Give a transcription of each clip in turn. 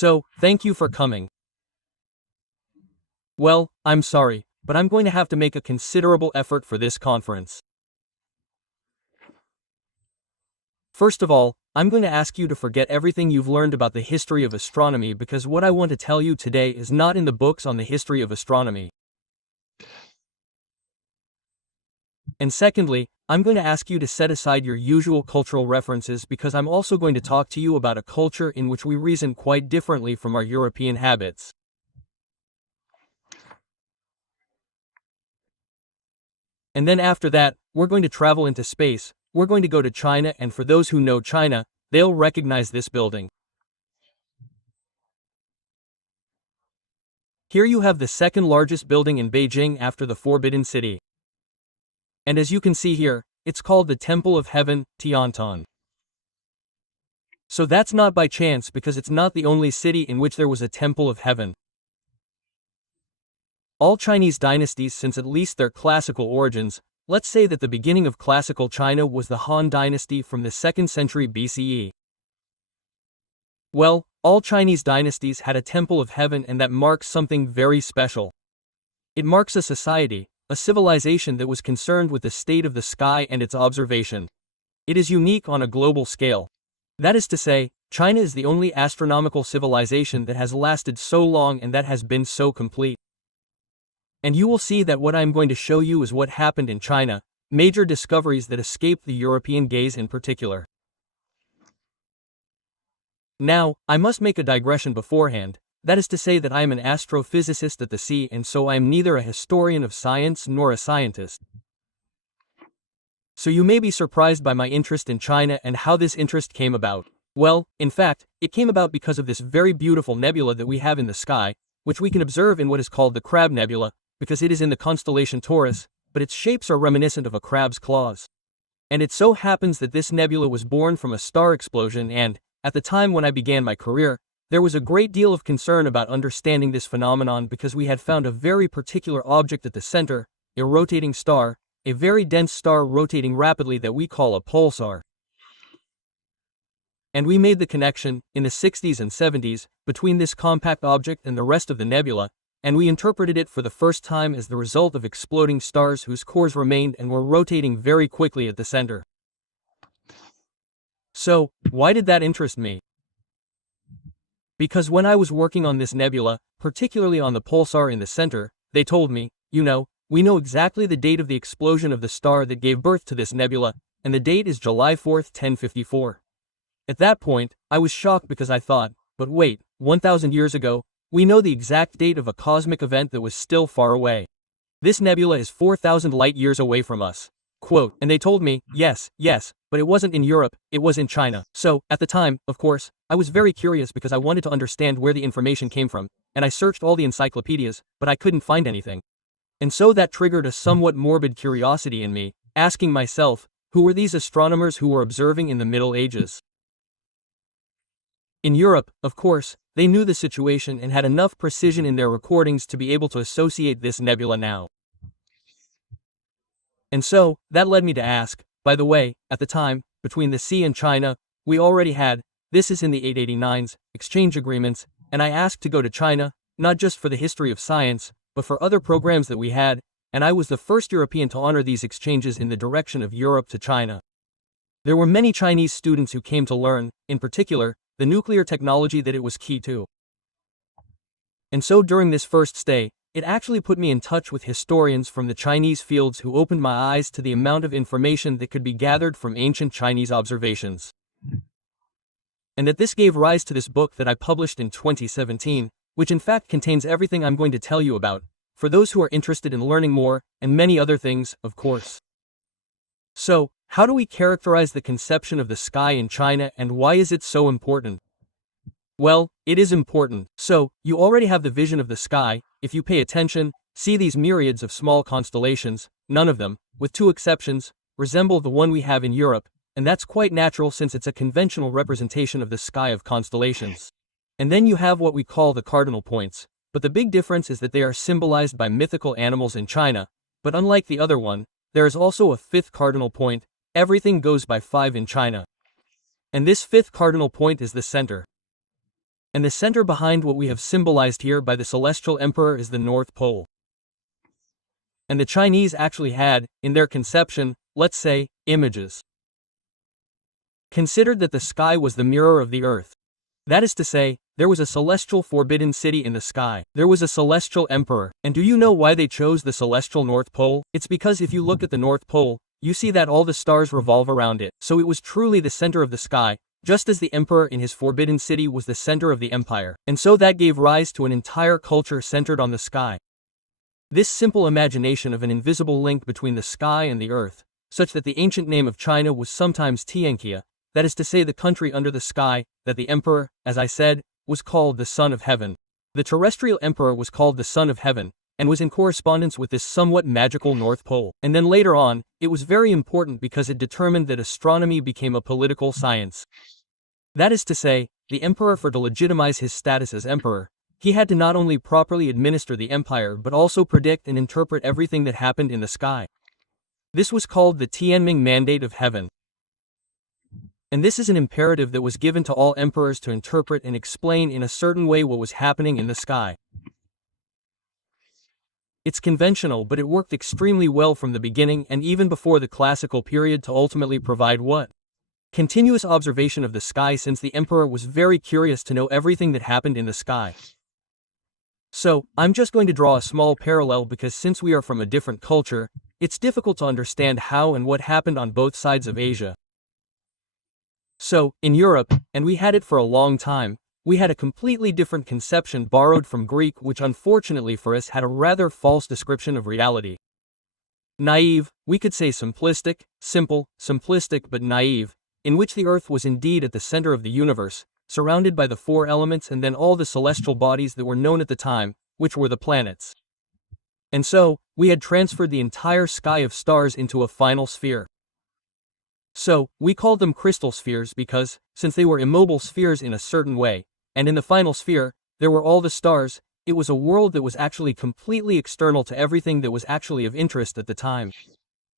So, thank you for coming. Well, I'm sorry, but I'm going to have to make a considerable effort for this conference. First of all, I'm going to ask you to forget everything you've learned about the history of astronomy because what I want to tell you today is not in the books on the history of astronomy. And secondly, I'm going to ask you to set aside your usual cultural references because I'm also going to talk to you about a culture in which we reason quite differently from our European habits. And then after that, we're going to travel into space, we're going to go to China, and for those who know China, they'll recognize this building. Here you have the second largest building in Beijing after the Forbidden City. And as you can see here, it's called the Temple of Heaven, Tiantan. So that's not by chance because it's not the only city in which there was a Temple of Heaven. All Chinese dynasties since at least their classical origins, let's say that the beginning of classical China was the Han dynasty from the 2nd century BCE. Well, all Chinese dynasties had a Temple of Heaven, and that marks something very special. It marks a society, a civilization that was concerned with the state of the sky and its observation. It is unique on a global scale. That is to say, China is the only astronomical civilization that has lasted so long and that has been so complete. And you will see that what I am going to show you is what happened in China, major discoveries that escaped the European gaze in particular. Now, I must make a digression beforehand, that is to say that I am an astrophysicist at the sea, and so I am neither a historian of science nor a scientist. So you may be surprised by my interest in China and how this interest came about. Well, in fact, it came about because of this very beautiful nebula that we have in the sky, which we can observe in what is called the Crab Nebula, because it is in the constellation Taurus, but its shapes are reminiscent of a crab's claws. And it so happens that this nebula was born from a star explosion, and, at the time when I began my career, there was a great deal of concern about understanding this phenomenon because we had found a very particular object at the center, a rotating star, a very dense star rotating rapidly that we call a pulsar. And we made the connection, in the 60s and 70s, between this compact object and the rest of the nebula, and we interpreted it for the first time as the result of exploding stars whose cores remained and were rotating very quickly at the center. So, why did that interest me? Because when I was working on this nebula, particularly on the pulsar in the center, they told me, we know exactly the date of the explosion of the star that gave birth to this nebula, and the date is July 4, 1054. At that point, I was shocked because I thought, but wait, 1,000 years ago, we know the exact date of a cosmic event that was still far away. This nebula is 4,000 light-years away from us. Quote, and they told me, yes, but it wasn't in Europe, it was in China. So, at the time, of course, I was very curious because I wanted to understand where the information came from, and I searched all the encyclopedias, but I couldn't find anything. And so that triggered a somewhat morbid curiosity in me, asking myself, who were these astronomers who were observing in the Middle Ages? In Europe, of course, they knew the situation and had enough precision in their recordings to be able to associate this nebula now. And so, that led me to ask, by the way, at the time, between the sea and China, we already had, this is in the 889s, exchange agreements, and I asked to go to China, not just for the history of science, but for other programs that we had, and I was the first European to honor these exchanges in the direction of Europe to China. There were many Chinese students who came to learn, in particular, the nuclear technology that it was key to. And so during this first stay, it actually put me in touch with historians from the Chinese fields who opened my eyes to the amount of information that could be gathered from ancient Chinese observations. And that this gave rise to this book that I published in 2017, which in fact contains everything I'm going to tell you about, for those who are interested in learning more, and many other things, of course. So, how do we characterize the conception of the sky in China, and why is it so important? Well, it is important. So, you already have the vision of the sky. If you pay attention, see these myriads of small constellations, none of them, with two exceptions, resemble the one we have in Europe, and that's quite natural since it's a conventional representation of the sky of constellations. And then you have what we call the cardinal points, but the big difference is that they are symbolized by mythical animals in China, but unlike the other one, there is also a fifth cardinal point. Everything goes by 5 in China. And this fifth cardinal point is the center. And the center behind what we have symbolized here by the celestial emperor is the North Pole. And the Chinese actually had, in their conception, let's say, images. Considered that the sky was the mirror of the earth. That is to say, there was a celestial forbidden city in the sky. There was a celestial emperor. And do you know why they chose the celestial North Pole? It's because if you look at the North Pole, you see that all the stars revolve around it. So it was truly the center of the sky, just as the emperor in his forbidden city was the center of the empire. And so that gave rise to an entire culture centered on the sky. This simple imagination of an invisible link between the sky and the earth, such that the ancient name of China was sometimes Tianqia, that is to say the country under the sky, that the emperor, as I said, was called the Son of Heaven. The terrestrial emperor was called the Son of Heaven, and was in correspondence with this somewhat magical North Pole. And then later on, it was very important because it determined that astronomy became a political science. That is to say, the emperor, for to legitimize his status as emperor, he had to not only properly administer the empire but also predict and interpret everything that happened in the sky. This was called the Tianming Mandate of Heaven. And this is an imperative that was given to all emperors to interpret and explain in a certain way what was happening in the sky. It's conventional, but it worked extremely well from the beginning and even before the classical period to ultimately provide what? Continuous observation of the sky, since the emperor was very curious to know everything that happened in the sky. So, I'm just going to draw a small parallel because since we are from a different culture, it's difficult to understand how and what happened on both sides of Asia. So, in Europe, and we had it for a long time, we had a completely different conception borrowed from Greek, which unfortunately for us had a rather false description of reality. Naive, we could say simplistic, simple, simplistic but naive, in which the earth was indeed at the center of the universe, surrounded by the four elements and then all the celestial bodies that were known at the time, which were the planets. And so, we had transferred the entire sky of stars into a final sphere. So, we called them crystal spheres because, since they were immobile spheres in a certain way, and in the final sphere, there were all the stars, it was a world that was actually completely external to everything that was actually of interest at the time.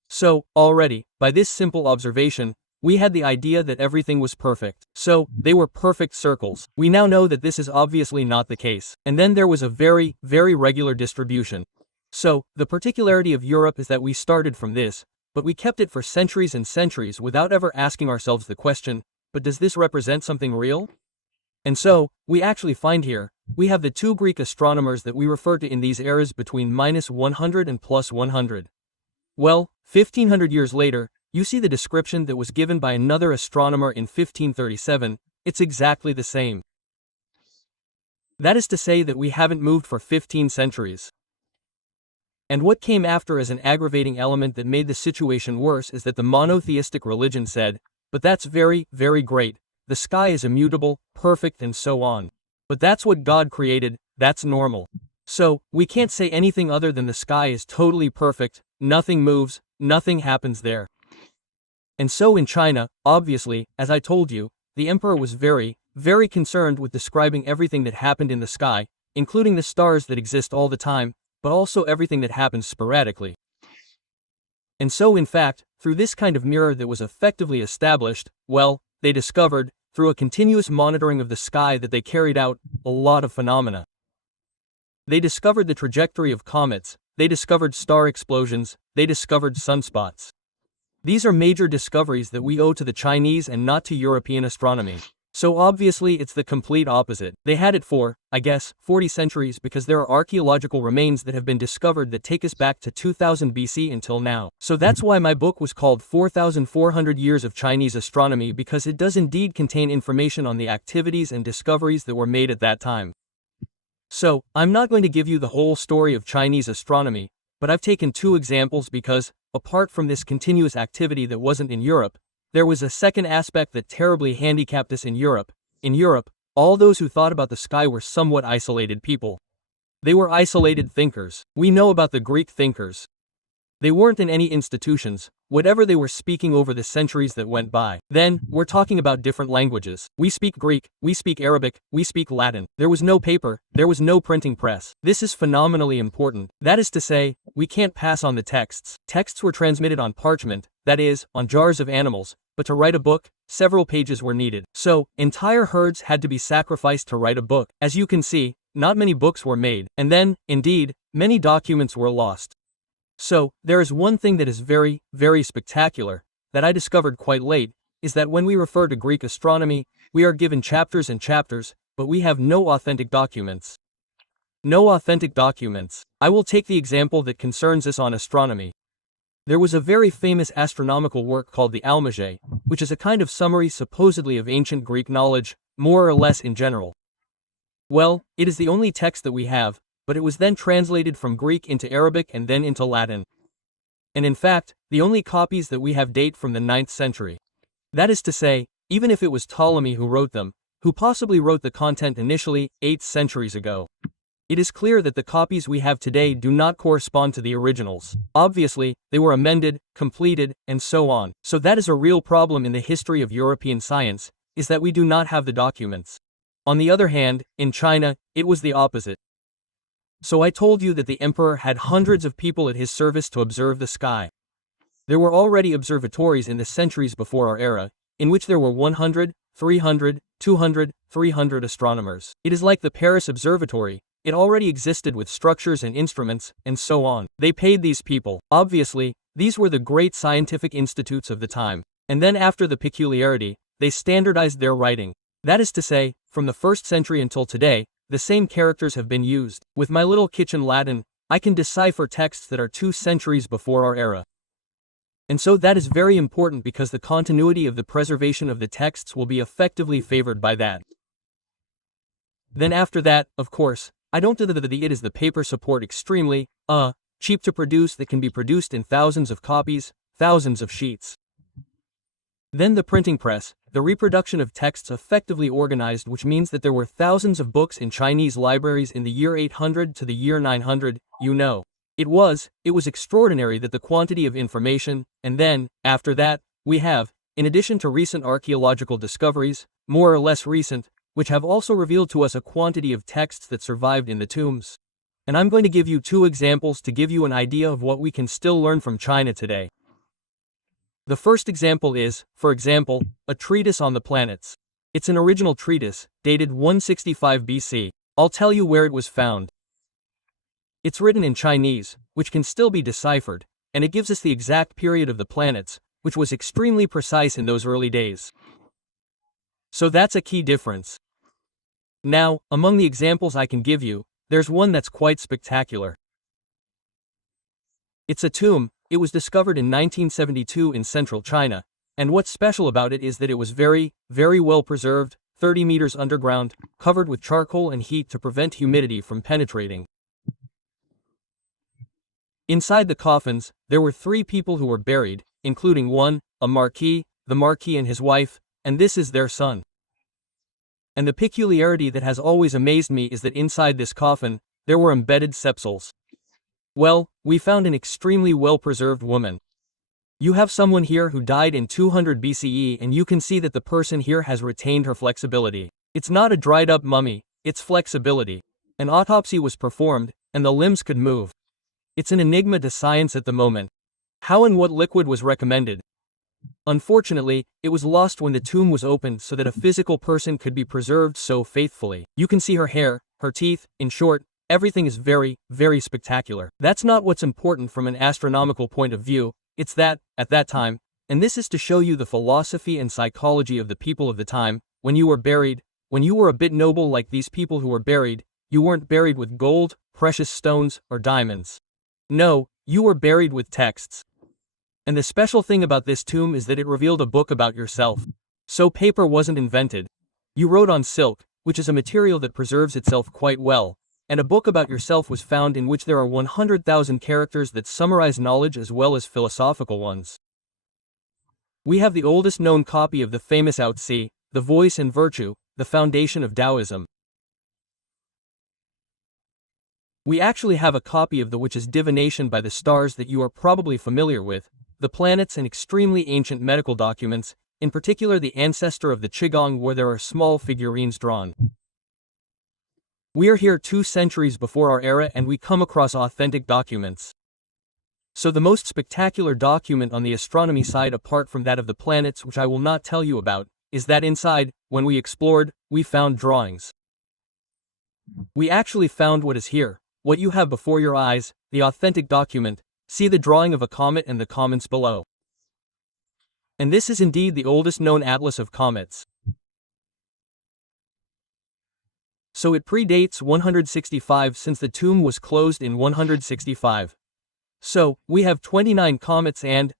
So, already, by this simple observation, we had the idea that everything was perfect. So, they were perfect circles. We now know that this is obviously not the case. And then there was a very, very regular distribution. So, the particularity of Europe is that we started from this, but we kept it for centuries and centuries without ever asking ourselves the question, but does this represent something real? And so, we actually find here, we have the two Greek astronomers that we refer to in these eras between -100 and +100. Well, 1500 years later, you see the description that was given by another astronomer in 1537, it's exactly the same. That is to say that we haven't moved for 15 centuries. And what came after as an aggravating element that made the situation worse is that the monotheistic religion said, but that's very, very great, the sky is immutable, perfect and so on. But that's what God created, that's normal. So, we can't say anything other than the sky is totally perfect, nothing moves, nothing happens there. And so in China, obviously, as I told you, the emperor was very, very concerned with describing everything that happened in the sky, including the stars that exist all the time, but also everything that happens sporadically. And so in fact, through this kind of mirror that was effectively established, well, they discovered, through a continuous monitoring of the sky that they carried out, a lot of phenomena. They discovered the trajectory of comets, they discovered star explosions, they discovered sunspots. These are major discoveries that we owe to the Chinese and not to European astronomy. So obviously it's the complete opposite. They had it for, I guess, 40 centuries because there are archaeological remains that have been discovered that take us back to 2000 BC until now. So that's why my book was called 4,400 Years of Chinese Astronomy, because it does indeed contain information on the activities and discoveries that were made at that time. So, I'm not going to give you the whole story of Chinese astronomy, but I've taken two examples because, apart from this continuous activity that wasn't in Europe, there was a second aspect that terribly handicapped us in Europe. In Europe, all those who thought about the sky were somewhat isolated people. They were isolated thinkers. We know about the Greek thinkers. They weren't in any institutions, whatever they were speaking over the centuries that went by. Then, we're talking about different languages. We speak Greek, we speak Arabic, we speak Latin. There was no paper, there was no printing press. This is phenomenally important. That is to say, we can't pass on the texts. Texts were transmitted on parchment, that is, on jars of animals, but to write a book, several pages were needed. So, entire herds had to be sacrificed to write a book. As you can see, not many books were made, and then, indeed, many documents were lost. So, there is one thing that is very, very spectacular, that I discovered quite late, is that when we refer to Greek astronomy, we are given chapters and chapters, but we have no authentic documents. No authentic documents. I will take the example that concerns us on astronomy. There was a very famous astronomical work called the Almagé, which is a kind of summary supposedly of ancient Greek knowledge, more or less in general. Well, it is the only text that we have, but it was then translated from Greek into Arabic and then into Latin. And in fact, the only copies that we have date from the 9th century. That is to say, even if it was Ptolemy who wrote them, who possibly wrote the content initially, 8 centuries ago. It is clear that the copies we have today do not correspond to the originals. Obviously, they were amended, completed, and so on. So that is a real problem in the history of European science, is that we do not have the documents. On the other hand, in China, it was the opposite. So I told you that the emperor had hundreds of people at his service to observe the sky. There were already observatories in the centuries before our era, in which there were 100, 300, 200, 300 astronomers. It is like the Paris Observatory. It already existed with structures and instruments, and so on. They paid these people. Obviously, these were the great scientific institutes of the time. And then after the peculiarity, they standardized their writing. That is to say, from the 1st century until today, the same characters have been used. With my little kitchen Latin, I can decipher texts that are 2 centuries before our era. And so that is very important because the continuity of the preservation of the texts will be effectively favored by that. Then after that, of course, I don't do that it is the paper support extremely, cheap to produce that can be produced in thousands of copies, thousands of sheets. Then the printing press, the reproduction of texts effectively organized, which means that there were thousands of books in Chinese libraries in the year 800 to the year 900, you know. It was extraordinary that the quantity of information, and then, after that, we have, in addition to recent archaeological discoveries, more or less recent, which have also revealed to us a quantity of texts that survived in the tombs. And I'm going to give you 2 examples to give you an idea of what we can still learn from China today. The first example is, for example, a treatise on the planets. It's an original treatise, dated 165 BC. I'll tell you where it was found. It's written in Chinese, which can still be deciphered, and it gives us the exact period of the planets, which was extremely precise in those early days. So that's a key difference. Now, among the examples I can give you, there's one that's quite spectacular. It's a tomb. It was discovered in 1972 in central China, and what's special about it is that it was very, very well preserved, 30 meters underground, covered with charcoal and heat to prevent humidity from penetrating. Inside the coffins, there were 3 people who were buried, including one, a marquis, the marquis and his wife, and this is their son. And the peculiarity that has always amazed me is that inside this coffin, there were embedded sepals. Well, we found an extremely well-preserved woman. You have someone here who died in 200 BCE and you can see that the person here has retained her flexibility. It's not a dried-up mummy, it's flexibility. An autopsy was performed, and the limbs could move. It's an enigma to science at the moment. How and what liquid was recommended? Unfortunately, it was lost when the tomb was opened so that a physical person could be preserved so faithfully. You can see her hair, her teeth, in short, everything is very, very spectacular. That's not what's important from an astronomical point of view, it's that, at that time, and this is to show you the philosophy and psychology of the people of the time, when you were buried, when you were a bit noble like these people who were buried, you weren't buried with gold, precious stones, or diamonds. No, you were buried with texts. And the special thing about this tomb is that it revealed a book about yourself. So paper wasn't invented. You wrote on silk, which is a material that preserves itself quite well, and a book about yourself was found in which there are 100,000 characters that summarize knowledge as well as philosophical ones. We have the oldest known copy of the famous Lao Tzu, The Voice and Virtue, the foundation of Taoism. We actually have a copy of the which is divination by the stars that you are probably familiar with, the planets and extremely ancient medical documents, in particular the ancestor of the Qigong where there are small figurines drawn. We are here 2 centuries before our era and we come across authentic documents. So the most spectacular document on the astronomy side apart from that of the planets, which I will not tell you about, is that inside, when we explored, we found drawings. We actually found what is here, what you have before your eyes, the authentic document. See the drawing of a comet in the comments below. And this is indeed the oldest known atlas of comets. So it predates 165 since the tomb was closed in 165. So, we have 29 comets and,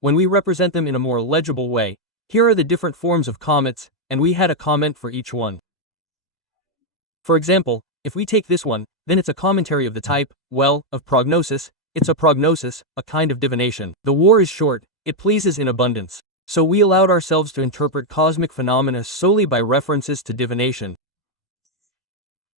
when we represent them in a more legible way, here are the different forms of comets, and we had a comment for each one. For example, if we take this one, then it's a commentary of the type, well, of prognosis. It's a prognosis, a kind of divination. The war is short, it pleases in abundance. So we allowed ourselves to interpret cosmic phenomena solely by references to divination.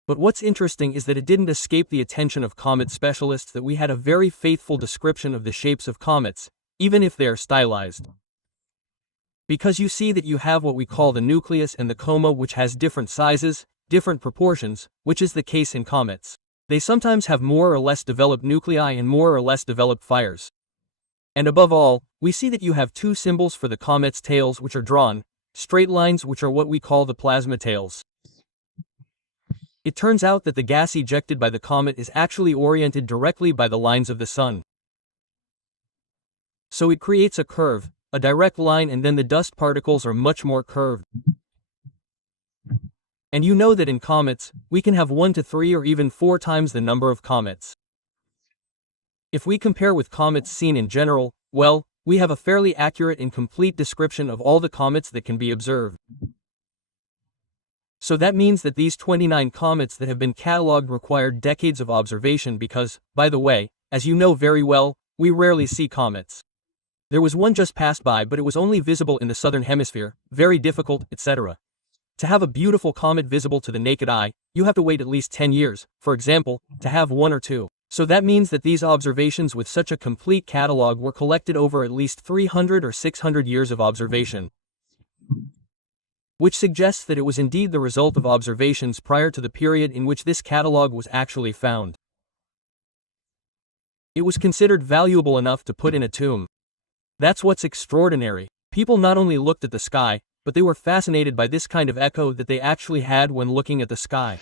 But what's interesting is that it didn't escape the attention of comet specialists that we had a very faithful description of the shapes of comets, even if they are stylized. Because you see that you have what we call the nucleus and the coma, which has different sizes, different proportions, which is the case in comets. They sometimes have more or less developed nuclei and more or less developed fires. And above all, we see that you have two symbols for the comet's tails which are drawn, straight lines which are what we call the plasma tails. It turns out that the gas ejected by the comet is actually oriented directly by the lines of the sun. So it creates a curve, a direct line, and then the dust particles are much more curved. And you know that in comets, we can have 1 to 3 or even 4 times the number of comets. If we compare with comets seen in general, well, we have a fairly accurate and complete description of all the comets that can be observed. So that means that these 29 comets that have been catalogued required decades of observation because, by the way, as you know very well, we rarely see comets. There was one just passed by, but it was only visible in the southern hemisphere, very difficult, etc. To have a beautiful comet visible to the naked eye, you have to wait at least 10 years, for example, to have 1 or 2. So that means that these observations with such a complete catalog were collected over at least 300 or 600 years of observation. Which suggests that it was indeed the result of observations prior to the period in which this catalog was actually found. It was considered valuable enough to put in a tomb. That's what's extraordinary. People not only looked at the sky, but they were fascinated by this kind of echo that they actually had when looking at the sky.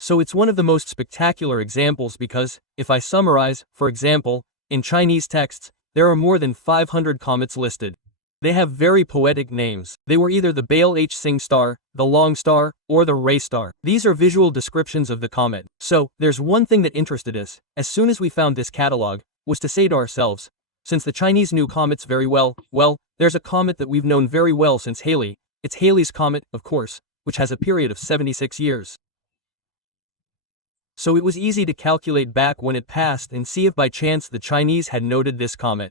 So it's one of the most spectacular examples because, if I summarize, for example, in Chinese texts, there are more than 500 comets listed. They have very poetic names. They were either the Baal H Sing star, the Long star, or the Ray star. These are visual descriptions of the comet. So, there's one thing that interested us, as soon as we found this catalog, was to say to ourselves, since the Chinese knew comets very well, there's a comet that we've known very well since Halley. It's Halley's comet, of course, which has a period of 76 years. So it was easy to calculate back when it passed and see if by chance the Chinese had noted this comet.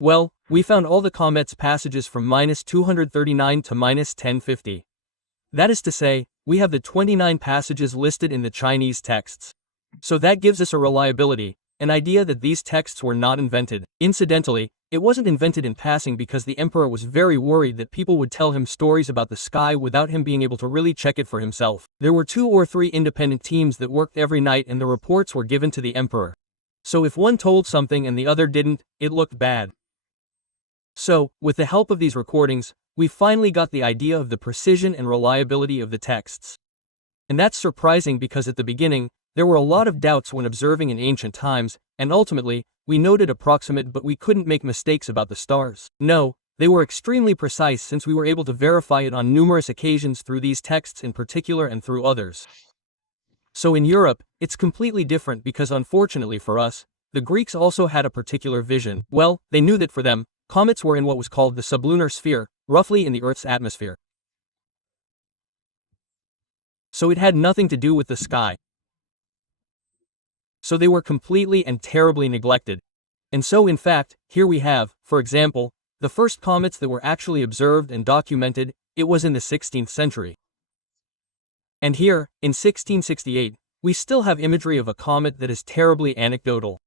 Well, we found all the comet's passages from -239 to -1050. That is to say, we have the 29 passages listed in the Chinese texts. So that gives us a reliability, an idea that these texts were not invented. Incidentally, it wasn't invented in passing because the emperor was very worried that people would tell him stories about the sky without him being able to really check it for himself. There were 2 or 3 independent teams that worked every night and the reports were given to the emperor. So if one told something and the other didn't, it looked bad. So, with the help of these recordings, we finally got the idea of the precision and reliability of the texts. And that's surprising because at the beginning, there were a lot of doubts when observing in ancient times, and ultimately, we noted approximate but we couldn't make mistakes about the stars. No, they were extremely precise since we were able to verify it on numerous occasions through these texts in particular and through others. So in Europe, it's completely different because unfortunately for us, the Greeks also had a particular vision. Well, they knew that for them, comets were in what was called the sublunar sphere, roughly in the Earth's atmosphere. So it had nothing to do with the sky. So they were completely and terribly neglected. And so in fact, here we have, for example, the first comets that were actually observed and documented. It was in the 16th century. And here, in 1668, we still have imagery of a comet that is terribly anecdotal.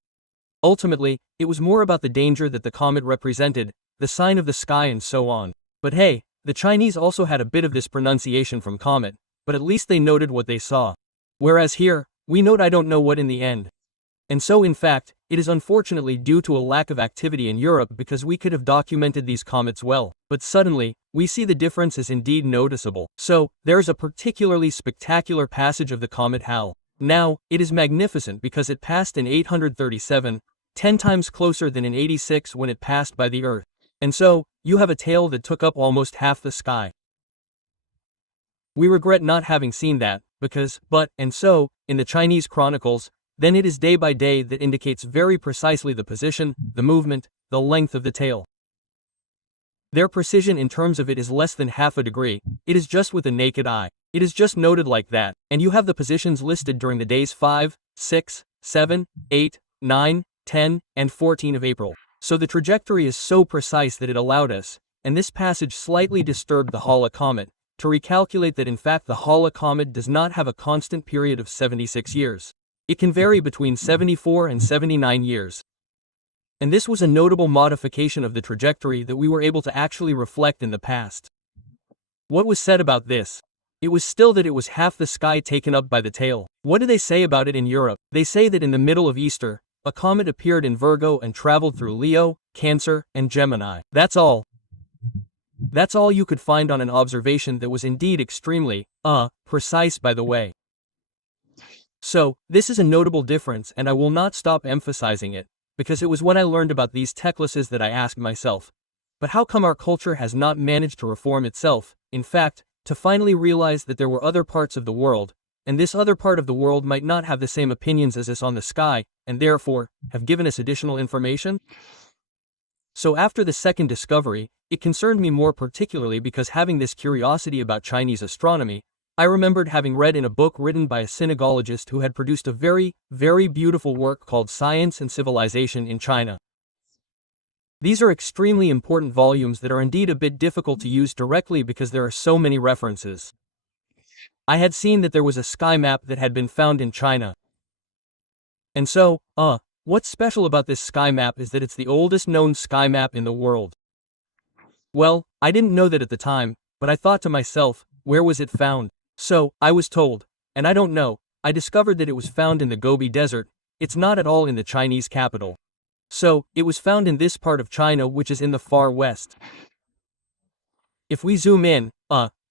Ultimately, it was more about the danger that the comet represented, the sign of the sky and so on. But hey, the Chinese also had a bit of this pronunciation from comet, but at least they noted what they saw. Whereas here, we note I don't know what in the end. And so in fact, it is unfortunately due to a lack of activity in Europe because we could have documented these comets well. But suddenly, we see the difference is indeed noticeable. So, there's a particularly spectacular passage of the comet Hal. Now, it is magnificent because it passed in 837, 10 times closer than in 86 when it passed by the Earth. And so, you have a tail that took up almost half the sky. We regret not having seen that, because, and so, in the Chinese chronicles, then it is day by day that indicates very precisely the position, the movement, the length of the tail. Their precision in terms of it is less than half a degree, it is just with the naked eye. It is just noted like that, and you have the positions listed during the days 5, 6, 7, 8, 9, 10, and 14 of April. So the trajectory is so precise that it allowed us, and this passage slightly disturbed the Hala comet, to recalculate that in fact the Hala comet does not have a constant period of 76 years. It can vary between 74 and 79 years. And this was a notable modification of the trajectory that we were able to actually reflect in the past. What was said about this? It was still that it was half the sky taken up by the tail. What do they say about it in Europe? They say that in the middle of Easter, a comet appeared in Virgo and traveled through Leo, Cancer, and Gemini. That's all. That's all you could find on an observation that was indeed extremely, precise by the way. So, this is a notable difference and I will not stop emphasizing it, because it was when I learned about these eclipses that I asked myself, but how come our culture has not managed to reform itself, in fact, to finally realize that there were other parts of the world, and this other part of the world might not have the same opinions as us on the sky, and therefore, have given us additional information? So after the second discovery, it concerned me more particularly because having this curiosity about Chinese astronomy, I remembered having read in a book written by a Sinagologist who had produced a very, very beautiful work called Science and Civilization in China. These are extremely important volumes that are indeed a bit difficult to use directly because there are so many references. I had seen that there was a sky map that had been found in China. And so, what's special about this sky map is that it's the oldest known sky map in the world. Well, I didn't know that at the time, but I thought to myself, where was it found? So, I was told, and I don't know, I discovered that it was found in the Gobi Desert. It's not at all in the Chinese capital. So, it was found in this part of China which is in the far west. If we zoom in,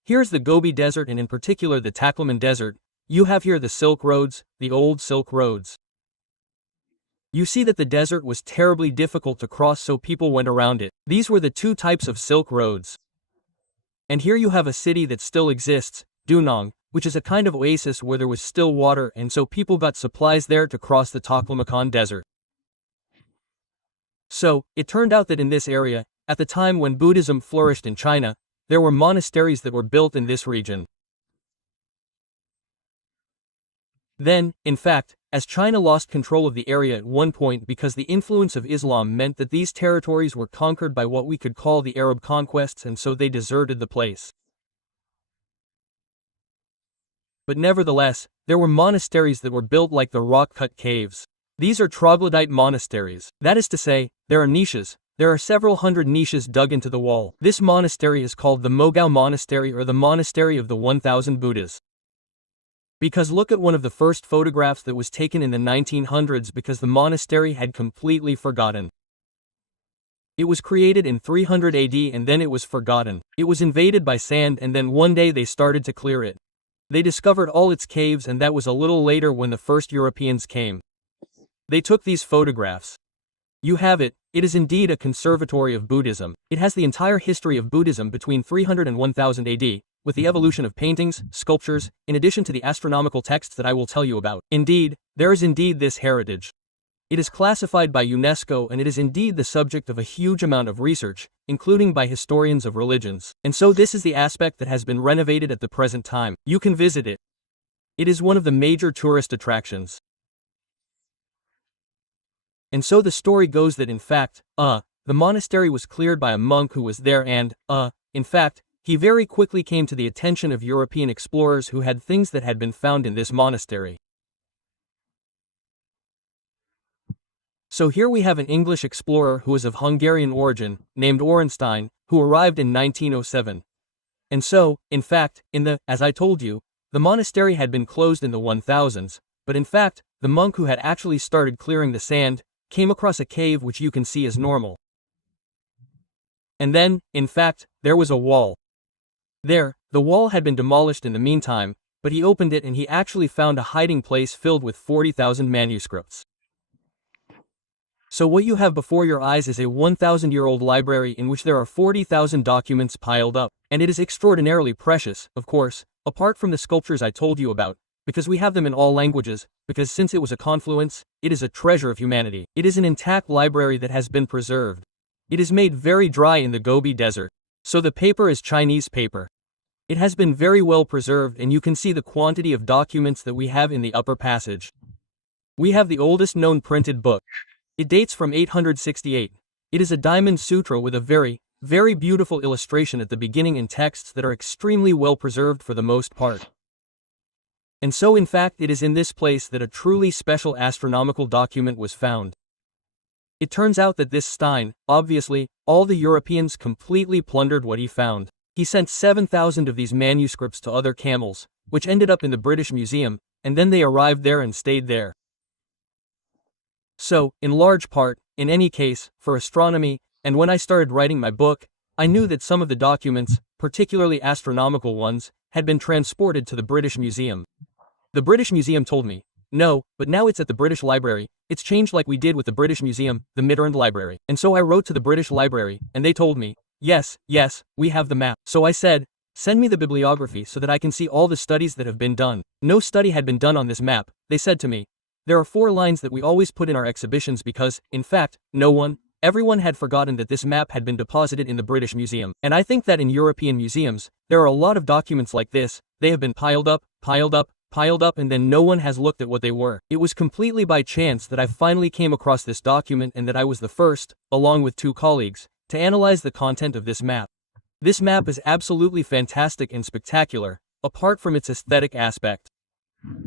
here's the Gobi Desert and in particular the Taklamakan Desert. You have here the Silk Roads, the old Silk Roads. You see that the desert was terribly difficult to cross so people went around it. These were the two types of Silk Roads. And here you have a city that still exists, Dunhuang, which is a kind of oasis where there was still water and so people got supplies there to cross the Taklamakan Desert. So, it turned out that in this area, at the time when Buddhism flourished in China, there were monasteries that were built in this region. Then, in fact, as China lost control of the area at one point because the influence of Islam meant that these territories were conquered by what we could call the Arab conquests and so they deserted the place. But nevertheless, there were monasteries that were built like the rock-cut caves. These are troglodyte monasteries. That is to say, there are niches. There are several hundred niches dug into the wall. This monastery is called the Mogao Monastery or the Monastery of the 1000 Buddhas. Because look at one of the first photographs that was taken in the 1900s because the monastery had completely forgotten. It was created in 300 AD and then it was forgotten. It was invaded by sand and then one day they started to clear it. They discovered all its caves and that was a little later when the first Europeans came. They took these photographs. You have it, it is indeed a conservatory of Buddhism. It has the entire history of Buddhism between 300 and 1000 AD, with the evolution of paintings, sculptures, in addition to the astronomical texts that I will tell you about. Indeed, there is indeed this heritage. It is classified by UNESCO and it is indeed the subject of a huge amount of research, including by historians of religions. And so this is the aspect that has been renovated at the present time. You can visit it. It is one of the major tourist attractions. And so the story goes that in fact, the monastery was cleared by a monk who was there and, in fact, he very quickly came to the attention of European explorers who had things that had been found in this monastery. So here we have an English explorer who is of Hungarian origin, named Orenstein, who arrived in 1907. And so, in fact, as I told you, the monastery had been closed in the 1000s, but in fact, the monk who had actually started clearing the sand, came across a cave which you can see as normal. And then, in fact, there was a wall. There, the wall had been demolished in the meantime, but he opened it and he actually found a hiding place filled with 40,000 manuscripts. So what you have before your eyes is a 1,000-year-old library in which there are 40,000 documents piled up, and it is extraordinarily precious, of course, apart from the sculptures I told you about, because we have them in all languages, because since it was a confluence, it is a treasure of humanity. It is an intact library that has been preserved. It is made very dry in the Gobi Desert, so the paper is Chinese paper. It has been very well preserved and you can see the quantity of documents that we have in the upper passage. We have the oldest known printed book. It dates from 868. It is a diamond sutra with a very, very beautiful illustration at the beginning and texts that are extremely well preserved for the most part. And so in fact it is in this place that a truly special astronomical document was found. It turns out that this Stein, obviously, all the Europeans completely plundered what he found. He sent 7,000 of these manuscripts to other camels, which ended up in the British Museum, and then they arrived there and stayed there. So, in large part, in any case, for astronomy, and when I started writing my book, I knew that some of the documents, particularly astronomical ones, had been transported to the British Museum. The British Museum told me, no, but now it's at the British Library, it's changed like we did with the British Museum, the Mitterrand Library. And so I wrote to the British Library, and they told me, yes, we have the map. So I said, send me the bibliography so that I can see all the studies that have been done. No study had been done on this map, they said to me. There are 4 lines that we always put in our exhibitions because, in fact, everyone had forgotten that this map had been deposited in the British Museum. And I think that in European museums, there are a lot of documents like this, they have been piled up, and then no one has looked at what they were. It was completely by chance that I finally came across this document and that I was the first, along with 2 colleagues, to analyze the content of this map. This map is absolutely fantastic and spectacular, apart from its aesthetic aspect.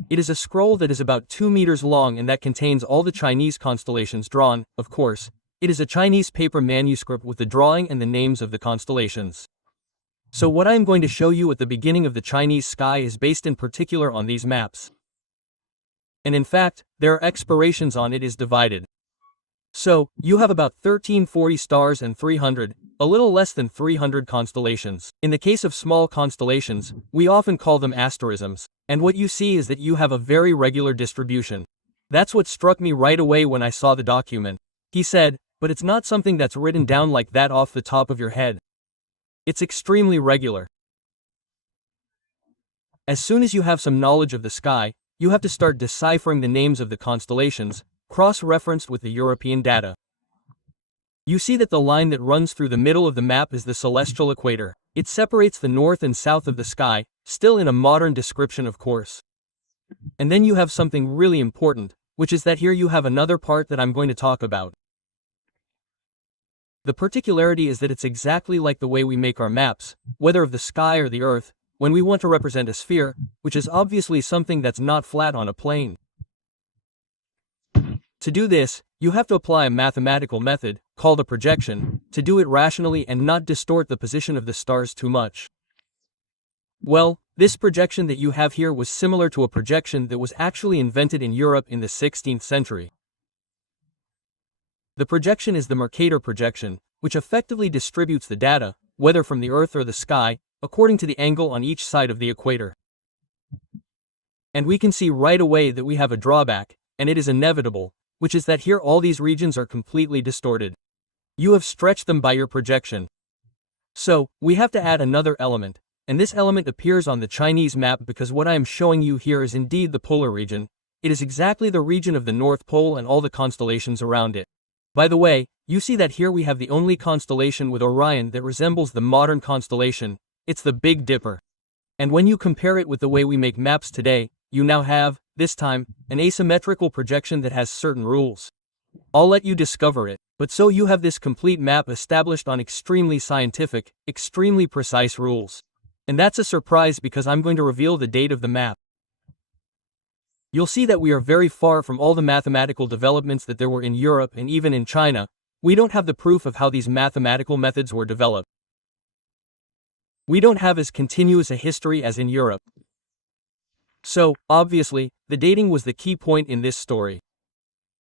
It is a scroll that is about 2 meters long and that contains all the Chinese constellations drawn, of course. It is a Chinese paper manuscript with the drawing and the names of the constellations. So what I am going to show you at the beginning of the Chinese sky is based in particular on these maps. And in fact, their expirations on it is divided. So, you have about 1340 stars and 300, a little less than 300 constellations. In the case of small constellations, we often call them asterisms, and what you see is that you have a very regular distribution. That's what struck me right away when I saw the document. He said, but it's not something that's written down like that off the top of your head. It's extremely regular. As soon as you have some knowledge of the sky, you have to start deciphering the names of the constellations, cross-referenced with the European data. You see that the line that runs through the middle of the map is the celestial equator. It separates the north and south of the sky, still in a modern description of course. And then you have something really important, which is that here you have another part that I'm going to talk about. The particularity is that it's exactly like the way we make our maps, whether of the sky or the earth, when we want to represent a sphere, which is obviously something that's not flat on a plane. To do this, you have to apply a mathematical method, called a projection, to do it rationally and not distort the position of the stars too much. Well, this projection that you have here was similar to a projection that was actually invented in Europe in the 16th century. The projection is the Mercator projection, which effectively distributes the data, whether from the Earth or the sky, according to the angle on each side of the equator. And we can see right away that we have a drawback, and it is inevitable, which is that here all these regions are completely distorted. You have stretched them by your projection. So, we have to add another element, and this element appears on the Chinese map because what I am showing you here is indeed the polar region. It is exactly the region of the North Pole and all the constellations around it. By the way, you see that here we have the only constellation with Orion that resembles the modern constellation, it's the Big Dipper. And when you compare it with the way we make maps today, you now have, this time, an asymmetrical projection that has certain rules. I'll let you discover it, but so you have this complete map established on extremely scientific, extremely precise rules. And that's a surprise because I'm going to reveal the date of the map. You'll see that we are very far from all the mathematical developments that there were in Europe and even in China. We don't have the proof of how these mathematical methods were developed. We don't have as continuous a history as in Europe. So, obviously, the dating was the key point in this story.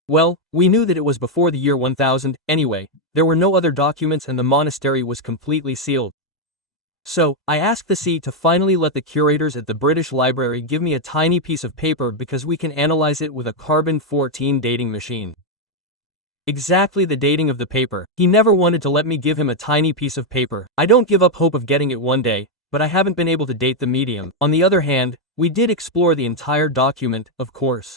Well, we knew that it was before the year 1000, anyway, there were no other documents and the monastery was completely sealed. So, I asked the sea to finally let the curators at the British Library give me a tiny piece of paper because we can analyze it with a carbon-14 dating machine. Exactly the dating of the paper. He never wanted to let me give him a tiny piece of paper. I don't give up hope of getting it one day, but I haven't been able to date the medium. On the other hand, we did explore the entire document, of course.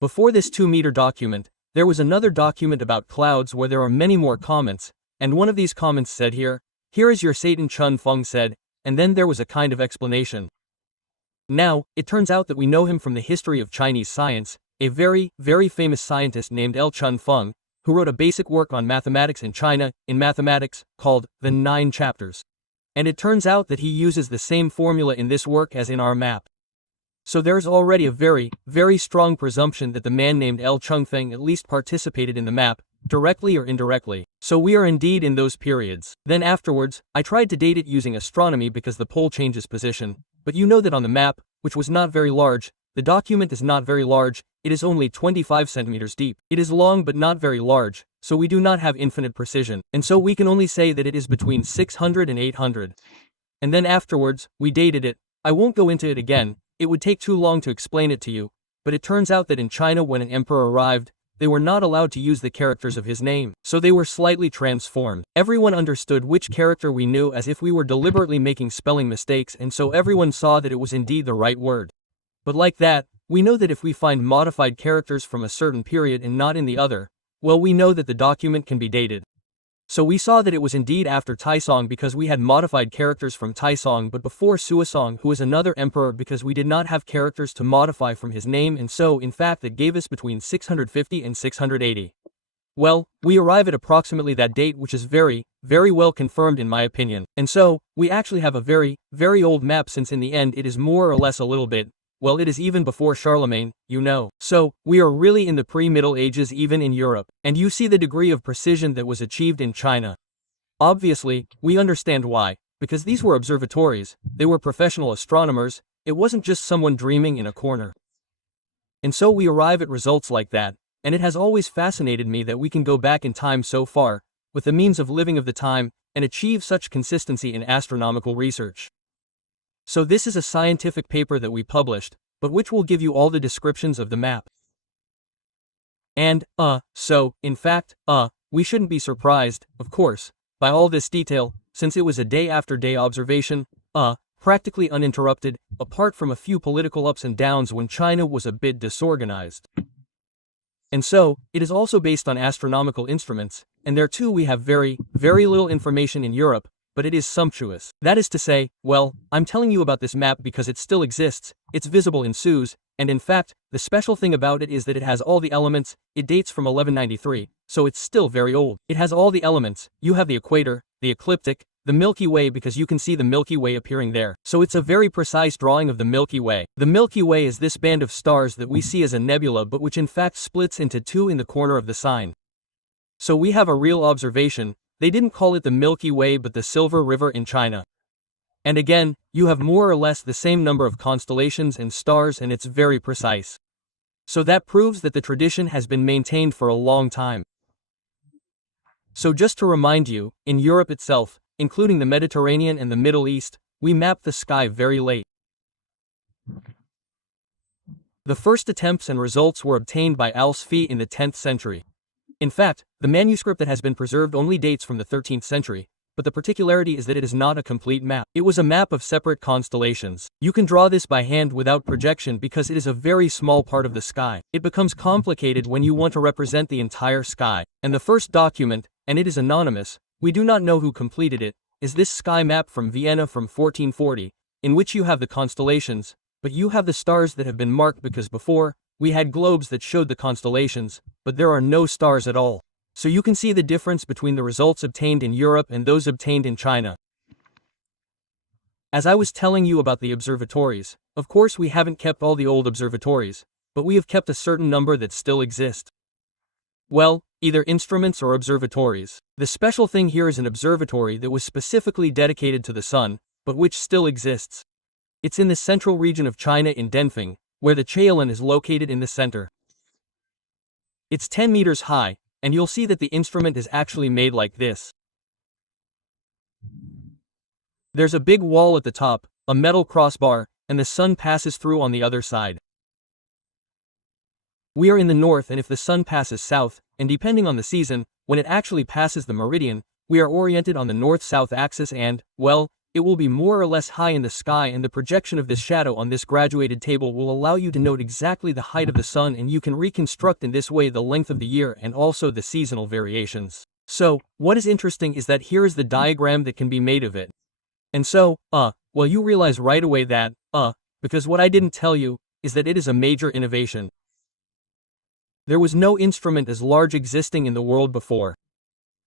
Before this 2-meter document, there was another document about clouds where there are many more comments, and one of these comments said here is your Satan Chun Feng said, and then there was a kind of explanation. Now, it turns out that we know him from the history of Chinese science, a very, very famous scientist named L. Chun Feng, who wrote a basic work on mathematics in China, in mathematics, called The 9 Chapters. And it turns out that he uses the same formula in this work as in our map. So there's already a very, very strong presumption that the man named L. Chunfeng at least participated in the map, directly or indirectly. So we are indeed in those periods. Then afterwards, I tried to date it using astronomy because the pole changes position, but you know that on the map, which was not very large, the document is not very large, it is only 25 centimeters deep. It is long but not very large, so we do not have infinite precision, and so we can only say that it is between 600 and 800. And then afterwards, we dated it. I won't go into it again, it would take too long to explain it to you, but it turns out that in China when an emperor arrived, they were not allowed to use the characters of his name, so they were slightly transformed. Everyone understood which character we knew as if we were deliberately making spelling mistakes, and so everyone saw that it was indeed the right word. But like that, we know that if we find modified characters from a certain period and not in the other, well, we know that the document can be dated. So we saw that it was indeed after Taisong because we had modified characters from Taisong but before Suosong, who was another emperor, because we did not have characters to modify from his name, and so in fact it gave us between 650 and 680. Well, we arrive at approximately that date, which is very, very well confirmed in my opinion. And so, we actually have a very, very old map, since in the end it is more or less a little bit, well, it is even before Charlemagne, you know. So, we are really in the pre-Middle Ages even in Europe, and you see the degree of precision that was achieved in China. Obviously, we understand why, because these were observatories, they were professional astronomers, it wasn't just someone dreaming in a corner. And so we arrive at results like that, and it has always fascinated me that we can go back in time so far, with the means of living of the time, and achieve such consistency in astronomical research. So this is a scientific paper that we published, but which will give you all the descriptions of the map. And, so, in fact, we shouldn't be surprised, of course, by all this detail, since it was a day-after-day observation, practically uninterrupted, apart from a few political ups and downs when China was a bit disorganized. And so, it is also based on astronomical instruments, and there too we have very, very little information in Europe, but it is sumptuous. That is to say, well, I'm telling you about this map because it still exists, it's visible in Suez, and in fact, the special thing about it is that it has all the elements, it dates from 1193, so it's still very old. It has all the elements, you have the equator, the ecliptic, the Milky Way, because you can see the Milky Way appearing there. So it's a very precise drawing of the Milky Way. The Milky Way is this band of stars that we see as a nebula but which in fact splits into two in the corner of the sign. So we have a real observation. They didn't call it the Milky Way but the Silver River in China. And again, you have more or less the same number of constellations and stars, and it's very precise. So that proves that the tradition has been maintained for a long time. So just to remind you, in Europe itself, including the Mediterranean and the Middle East, we mapped the sky very late. The first attempts and results were obtained by Al-Sfi in the 10th century. In fact, the manuscript that has been preserved only dates from the 13th century, but the particularity is that it is not a complete map. It was a map of separate constellations. You can draw this by hand without projection because it is a very small part of the sky. It becomes complicated when you want to represent the entire sky. And the first document, and it is anonymous, we do not know who completed it, is this sky map from Vienna from 1440, in which you have the constellations, but you have the stars that have been marked because before, we had globes that showed the constellations, but there are no stars at all. So you can see the difference between the results obtained in Europe and those obtained in China. As I was telling you about the observatories, of course we haven't kept all the old observatories, but we have kept a certain number that still exist. Well, either instruments or observatories. The special thing here is an observatory that was specifically dedicated to the sun, but which still exists. It's in the central region of China in Dunhuang, where the Chaolan is located in the center. It's 10 meters high, and you'll see that the instrument is actually made like this. There's a big wall at the top, a metal crossbar, and the sun passes through on the other side. We are in the north, and if the sun passes south, and depending on the season, when it actually passes the meridian, we are oriented on the north-south axis and, well, it will be more or less high in the sky, and the projection of this shadow on this graduated table will allow you to note exactly the height of the sun, and you can reconstruct in this way the length of the year and also the seasonal variations. So, what is interesting is that here is the diagram that can be made of it. And so, well, you realize right away that, because what I didn't tell you is that it is a major innovation. There was no instrument as large existing in the world before.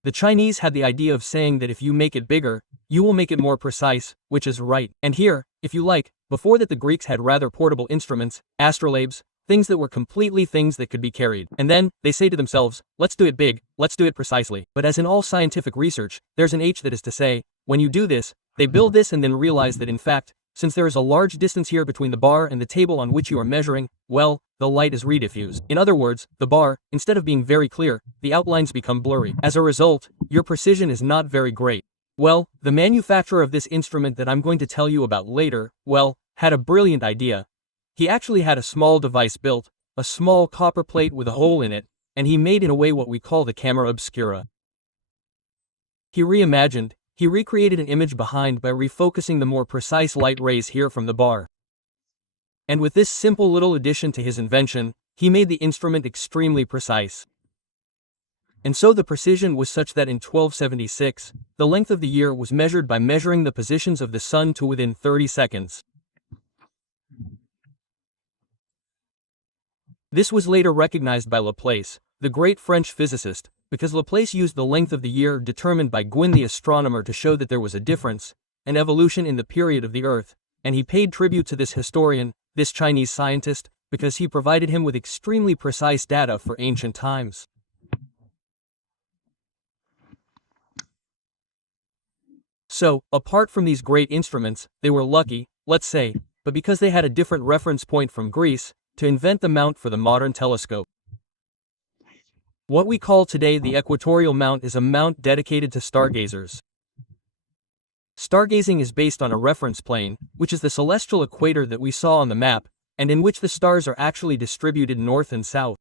The Chinese had the idea of saying that if you make it bigger, you will make it more precise, which is right. And here, if you like, before that the Greeks had rather portable instruments, astrolabes, things that were completely things that could be carried. And then, they say to themselves, let's do it big, let's do it precisely. But as in all scientific research, there's an H, that is to say, when you do this, they build this and then realize that in fact, since there is a large distance here between the bar and the table on which you are measuring, well, the light is rediffused. In other words, the bar, instead of being very clear, the outlines become blurry. As a result, your precision is not very great. Well, the manufacturer of this instrument that I'm going to tell you about later, well, had a brilliant idea. He actually had a small device built, a small copper plate with a hole in it, and he made in a way what we call the camera obscura. He reimagined, he recreated an image behind by refocusing the more precise light rays here from the bar. And with this simple little addition to his invention, he made the instrument extremely precise. And so the precision was such that in 1276, the length of the year was measured by measuring the positions of the sun to within 30 seconds. This was later recognized by Laplace, the great French physicist, because Laplace used the length of the year determined by Gouin the astronomer to show that there was a difference, an evolution in the period of the Earth, and he paid tribute to this historian, this Chinese scientist, because he provided him with extremely precise data for ancient times. So, apart from these great instruments, they were lucky, let's say, but because they had a different reference point from Greece, to invent the mount for the modern telescope. What we call today the equatorial mount is a mount dedicated to stargazers. Stargazing is based on a reference plane, which is the celestial equator that we saw on the map, and in which the stars are actually distributed north and south.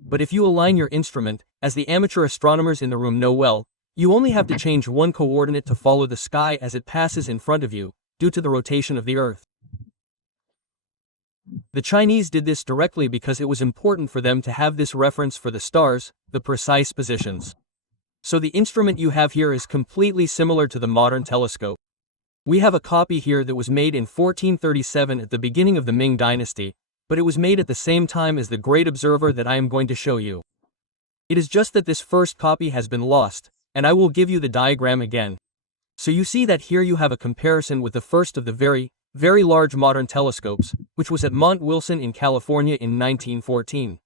But if you align your instrument, as the amateur astronomers in the room know well, you only have to change one coordinate to follow the sky as it passes in front of you, due to the rotation of the Earth. The Chinese did this directly because it was important for them to have this reference for the stars, the precise positions. So the instrument you have here is completely similar to the modern telescope. We have a copy here that was made in 1437 at the beginning of the Ming dynasty, but it was made at the same time as the great observer that I am going to show you. It is just that this first copy has been lost, and I will give you the diagram again. So you see that here you have a comparison with the first of the very large modern telescopes, which was at Mount Wilson in California in 1914.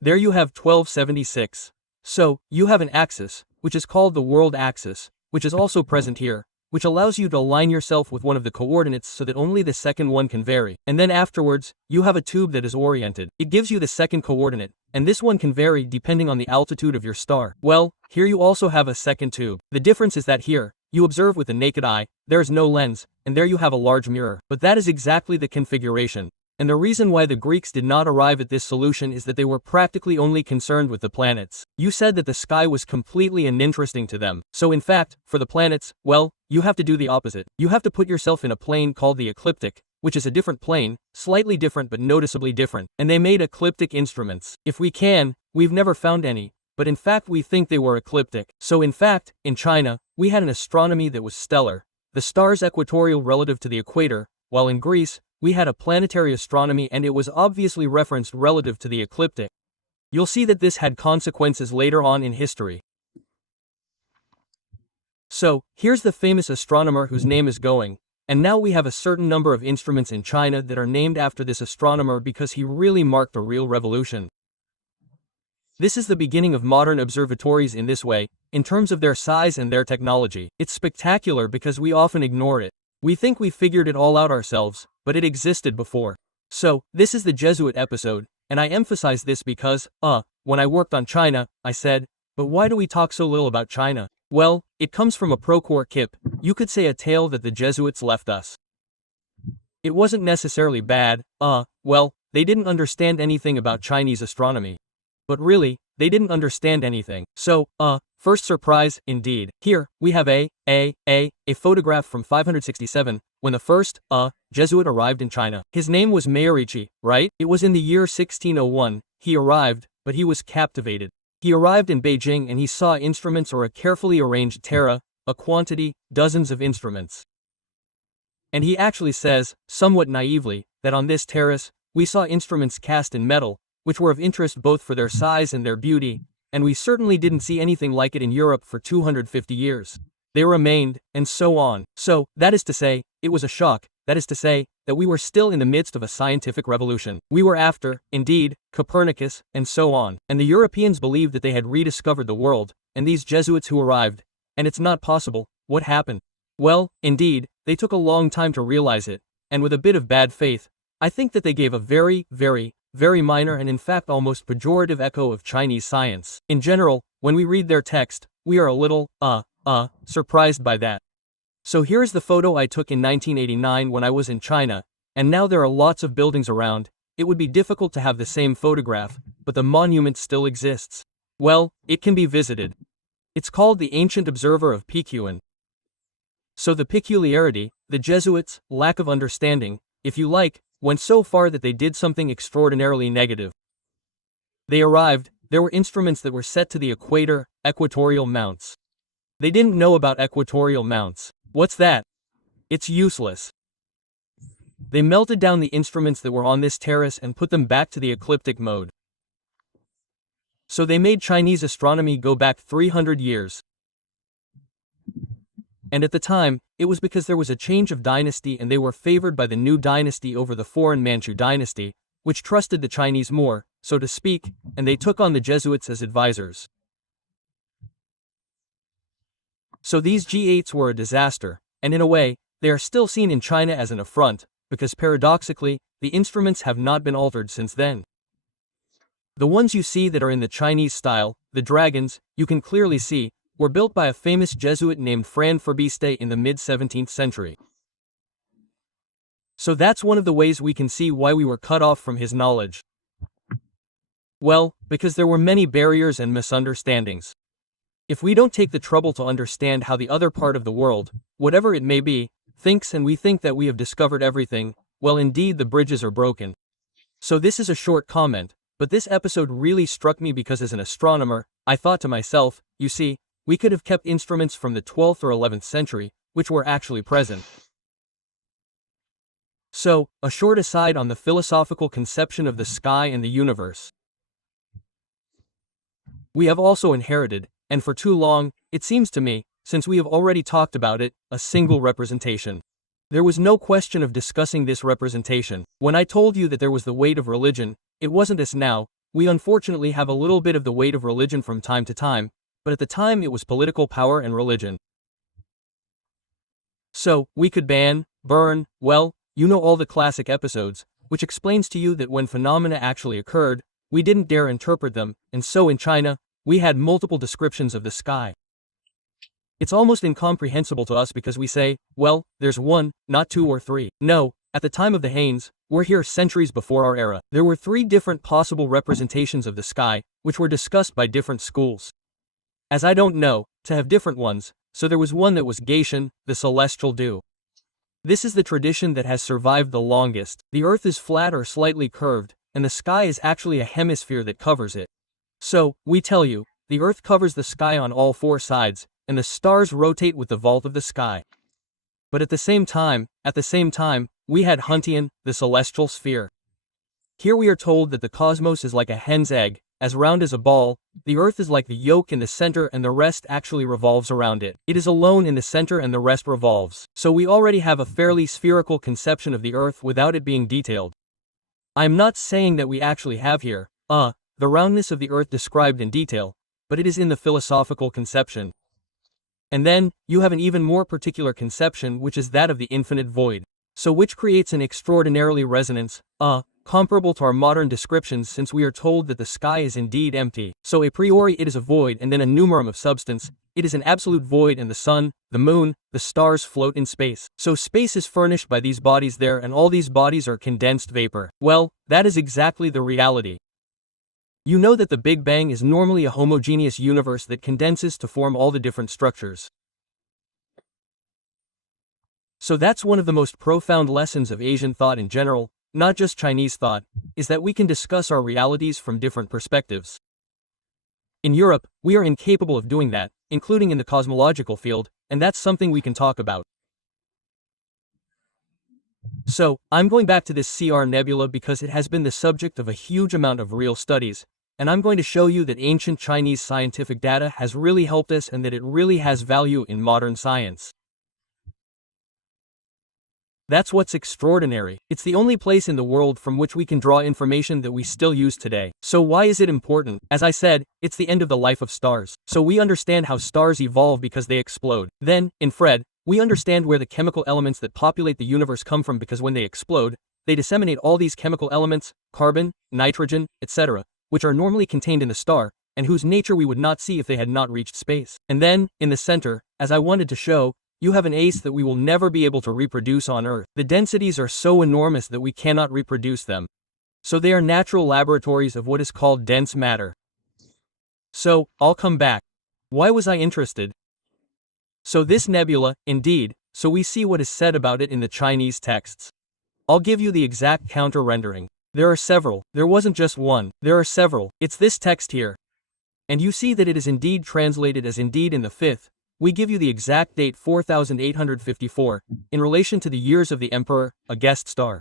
There you have 1276. So, you have an axis, which is called the world axis, which is also present here, which allows you to align yourself with one of the coordinates so that only the second one can vary. And then afterwards, you have a tube that is oriented. It gives you the second coordinate, and this one can vary depending on the altitude of your star. Well, here you also have a second tube. The difference is that here, you observe with the naked eye, there is no lens, and there you have a large mirror. But that is exactly the configuration. And the reason why the Greeks did not arrive at this solution is that they were practically only concerned with the planets. You said that the sky was completely uninteresting to them. So in fact, for the planets, well, you have to do the opposite. You have to put yourself in a plane called the ecliptic, which is a different plane, slightly different but noticeably different. And they made ecliptic instruments. If we can, we've never found any, but in fact we think they were ecliptic. So in fact, in China, we had an astronomy that was stellar, the stars equatorial relative to the equator, while in Greece, we had a planetary astronomy and it was obviously referenced relative to the ecliptic. You'll see that this had consequences later on in history. So, here's the famous astronomer whose name is Going, and now we have a certain number of instruments in China that are named after this astronomer because he really marked a real revolution. This is the beginning of modern observatories in this way, in terms of their size and their technology. It's spectacular because we often ignore it. We think we figured it all out ourselves, but it existed before. So, this is the Jesuit episode, and I emphasize this because, when I worked on China, I said, but why do we talk so little about China? Well, it comes from a Prochor kip, you could say a tale that the Jesuits left us. It wasn't necessarily bad, well, they didn't understand anything about Chinese astronomy. But really, they didn't understand anything. So, first surprise, indeed. Here, we have a photograph from 567, when the first, Jesuit arrived in China. His name was Maorichi, right? It was in the year 1601, he arrived, but he was captivated. He arrived in Beijing and he saw instruments or a carefully arranged terra, a quantity, dozens of instruments. And he actually says, somewhat naively, that on this terrace, we saw instruments cast in metal, which were of interest both for their size and their beauty, and we certainly didn't see anything like it in Europe for 250 years. They remained, and so on. So, that is to say, it was a shock, that is to say, that we were still in the midst of a scientific revolution. We were after, indeed, Copernicus, and so on. And the Europeans believed that they had rediscovered the world, and these Jesuits who arrived, and it's not possible, what happened? Well, indeed, they took a long time to realize it, and with a bit of bad faith, I think that they gave a very minor and in fact almost pejorative echo of Chinese science. In general, when we read their text, we are a little, surprised by that. So here's the photo I took in 1989 when I was in China, and now there are lots of buildings around. It would be difficult to have the same photograph, but the monument still exists. Well, it can be visited. It's called the Ancient Observer of Pequan. So the peculiarity, the Jesuits' lack of understanding, if you like, went so far that they did something extraordinarily negative. They arrived, there were instruments that were set to the equator, equatorial mounts. They didn't know about equatorial mounts. What's that? It's useless. They melted down the instruments that were on this terrace and put them back to the ecliptic mode. So they made Chinese astronomy go back 300 years. And at the time, it was because there was a change of dynasty and they were favored by the new dynasty over the foreign Manchu dynasty, which trusted the Chinese more, so to speak, and they took on the Jesuits as advisors. So these G8s were a disaster, and in a way, they are still seen in China as an affront, because paradoxically, the instruments have not been altered since then. The ones you see that are in the Chinese style, the dragons, you can clearly see, were built by a famous Jesuit named Fran Forbiste in the mid-17th century. So that's one of the ways we can see why we were cut off from his knowledge. Well, because there were many barriers and misunderstandings. If we don't take the trouble to understand how the other part of the world, whatever it may be, thinks and we think that we have discovered everything, well indeed the bridges are broken. So this is a short comment, but this episode really struck me because as an astronomer, I thought to myself, you see, we could have kept instruments from the 12th or 11th century, which were actually present. So, a short aside on the philosophical conception of the sky and the universe. We have also inherited, and for too long, it seems to me, since we have already talked about it, a single representation. There was no question of discussing this representation. When I told you that there was the weight of religion, it wasn't as now. We unfortunately have a little bit of the weight of religion from time to time, but at the time it was political power and religion. So, we could ban, burn, well, you know all the classic episodes, which explains to you that when phenomena actually occurred, we didn't dare interpret them, and so in China, we had multiple descriptions of the sky. It's almost incomprehensible to us because we say, well, there's one, not two or three. No, at the time of the Hanes, we're here centuries before our era. There were 3 different possible representations of the sky, which were discussed by different schools. As I don't know, to have different ones, so there was one that was Gatian, the celestial dew. This is the tradition that has survived the longest. The Earth is flat or slightly curved, and the sky is actually a hemisphere that covers it. So, we tell you, the Earth covers the sky on all 4 sides, and the stars rotate with the vault of the sky. But at the same time, we had Huntian, the celestial sphere. Here we are told that the cosmos is like a hen's egg, as round as a ball, the Earth is like the yolk in the center and the rest actually revolves around it. It is alone in the center and the rest revolves. So we already have a fairly spherical conception of the Earth without it being detailed. I am not saying that we actually have here, the roundness of the Earth described in detail, but it is in the philosophical conception. And then, you have an even more particular conception, which is that of the infinite void. So which creates an extraordinarily resonance, comparable to our modern descriptions, since we are told that the sky is indeed empty. So a priori it is a void and then a numerum of substance. It is an absolute void, and the sun, the moon, the stars float in space. So space is furnished by these bodies there, and all these bodies are condensed vapor. Well, that is exactly the reality. You know that the Big Bang is normally a homogeneous universe that condenses to form all the different structures. So that's one of the most profound lessons of Asian thought in general, not just Chinese thought, is that we can discuss our realities from different perspectives. In Europe, we are incapable of doing that, including in the cosmological field, and that's something we can talk about. So, I'm going back to this CR nebula because it has been the subject of a huge amount of real studies, and I'm going to show you that ancient Chinese scientific data has really helped us and that it really has value in modern science. That's what's extraordinary. It's the only place in the world from which we can draw information that we still use today. So why is it important? As I said, it's the end of the life of stars. So we understand how stars evolve because they explode. Then, in Fred, we understand where the chemical elements that populate the universe come from, because when they explode, they disseminate all these chemical elements, carbon, nitrogen, etc., which are normally contained in the star, and whose nature we would not see if they had not reached space. And then, in the center, as I wanted to show, you have an ace that we will never be able to reproduce on Earth. The densities are so enormous that we cannot reproduce them. So they are natural laboratories of what is called dense matter. So, I'll come back. Why was I interested? So this nebula, indeed, so we see what is said about it in the Chinese texts. I'll give you the exact counter-rendering. There are several. There wasn't just one. There are several. It's this text here. And you see that it is indeed translated as indeed in the 5th. We give you the exact date 4854, in relation to the years of the emperor, a guest star.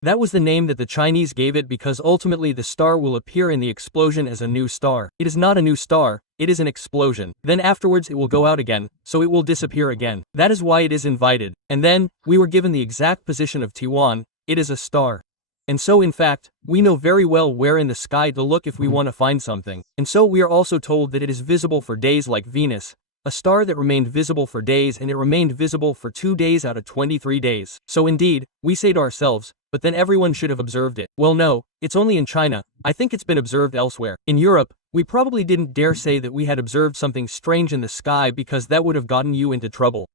That was the name that the Chinese gave it because ultimately the star will appear in the explosion as a new star. It is not a new star, it is an explosion. Then afterwards it will go out again, so it will disappear again. That is why it is invited. And then, we were given the exact position of Tiwan, it is a star. And so in fact, we know very well where in the sky to look if we want to find something. And so we are also told that it is visible for days like Venus, a star that remained visible for days, and it remained visible for 2 days out of 23 days. So indeed, we say to ourselves, but then everyone should have observed it. Well no, it's only in China, I think it's been observed elsewhere. In Europe, we probably didn't dare say that we had observed something strange in the sky because that would have gotten you into trouble.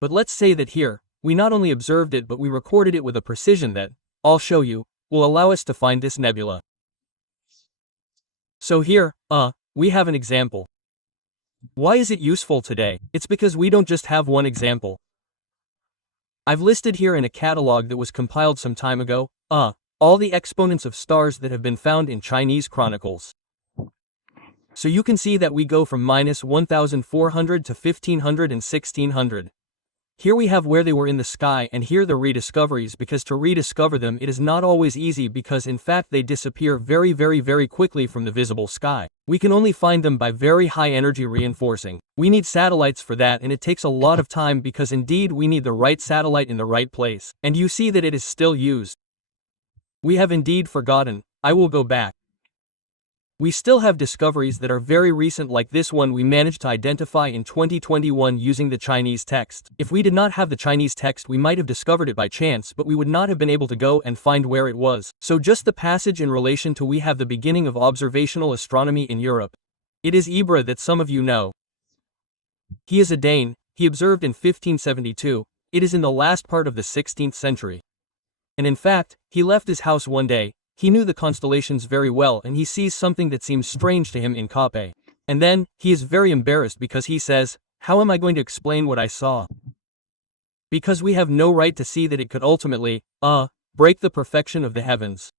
But let's say that here, we not only observed it but we recorded it with a precision that, I'll show you, will allow us to find this nebula. So here, we have an example. Why is it useful today? It's because we don't just have one example. I've listed here in a catalog that was compiled some time ago, all the exponents of stars that have been found in Chinese chronicles. So you can see that we go from -1400 to 1500 and 1600. Here we have where they were in the sky, and here the rediscoveries, because to rediscover them it is not always easy because in fact they disappear very quickly from the visible sky. We can only find them by very high energy reinforcing. We need satellites for that, and it takes a lot of time because indeed we need the right satellite in the right place. And you see that it is still used. We have indeed forgotten. I will go back. We still have discoveries that are very recent, like this one we managed to identify in 2021 using the Chinese text. If we did not have the Chinese text we might have discovered it by chance, but we would not have been able to go and find where it was. So just the passage in relation to we have the beginning of observational astronomy in Europe. It is Ibra that some of you know. He is a Dane, he observed in 1572, it is in the last part of the 16th century. And in fact, he left his house one day. He knew the constellations very well and he sees something that seems strange to him in Capet. And then, he is very embarrassed because he says, how am I going to explain what I saw? Because we have no right to see that it could ultimately, break the perfection of the heavens.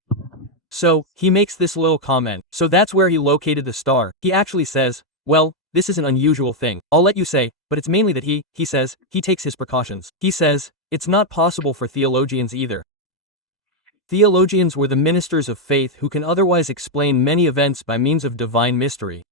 So, he makes this little comment. So that's where he located the star. He actually says, well, this is an unusual thing. I'll let you say, but it's mainly that he says, he takes his precautions. He says, it's not possible for theologians either. Theologians were the ministers of faith who can otherwise explain many events by means of divine mystery.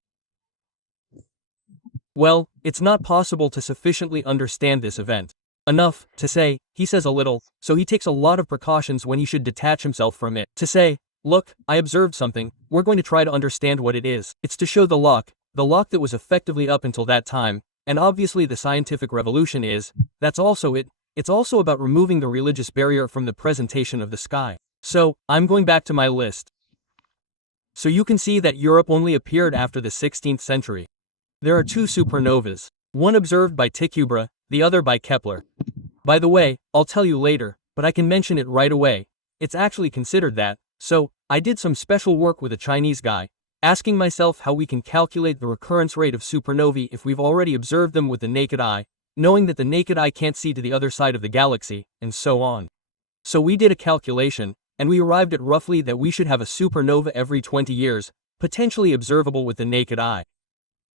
Well, it's not possible to sufficiently understand this event. Enough, to say, he says a little, so he takes a lot of precautions when he should detach himself from it. To say, look, I observed something, we're going to try to understand what it is. It's to show the lock that was effectively up until that time, and obviously the scientific revolution is, that's also it. It's also about removing the religious barrier from the presentation of the sky. So, I'm going back to my list. So you can see that Europe only appeared after the 16th century. There are two supernovas, one observed by Tycho, the other by Kepler. By the way, I'll tell you later, but I can mention it right away. It's actually considered that, so, I did some special work with a Chinese guy, asking myself how we can calculate the recurrence rate of supernovae if we've already observed them with the naked eye, knowing that the naked eye can't see to the other side of the galaxy, and so on. So we did a calculation, and we arrived at roughly that we should have a supernova every 20 years, potentially observable with the naked eye.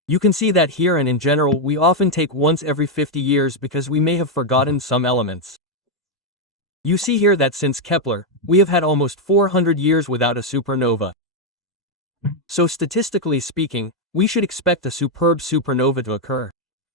You can see that here, and in general we often take once every 50 years because we may have forgotten some elements. You see here that since Kepler, we have had almost 400 years without a supernova. So statistically speaking, we should expect a superb supernova to occur.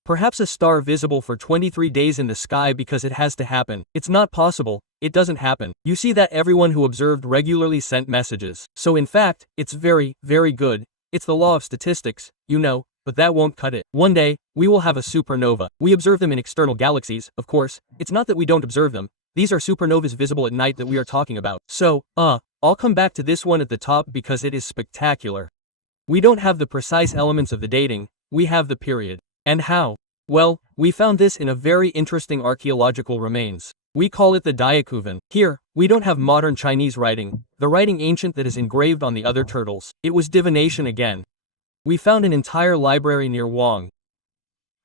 Perhaps a star visible for 23 days in the sky because it has to happen. It's not possible, it doesn't happen. You see that everyone who observed regularly sent messages. So in fact, it's very, very good. It's the law of statistics, you know, but that won't cut it. One day, we will have a supernova. We observe them in external galaxies, of course. It's not that we don't observe them. These are supernovas visible at night that we are talking about. So, I'll come back to this one at the top because it is spectacular. We don't have the precise elements of the dating, we have the period. And how? Well, we found this in a very interesting archaeological remains. We call it the Diakuvan. Here, we don't have modern Chinese writing, the writing ancient that is engraved on the other turtles. It was divination again. We found an entire library near Wang.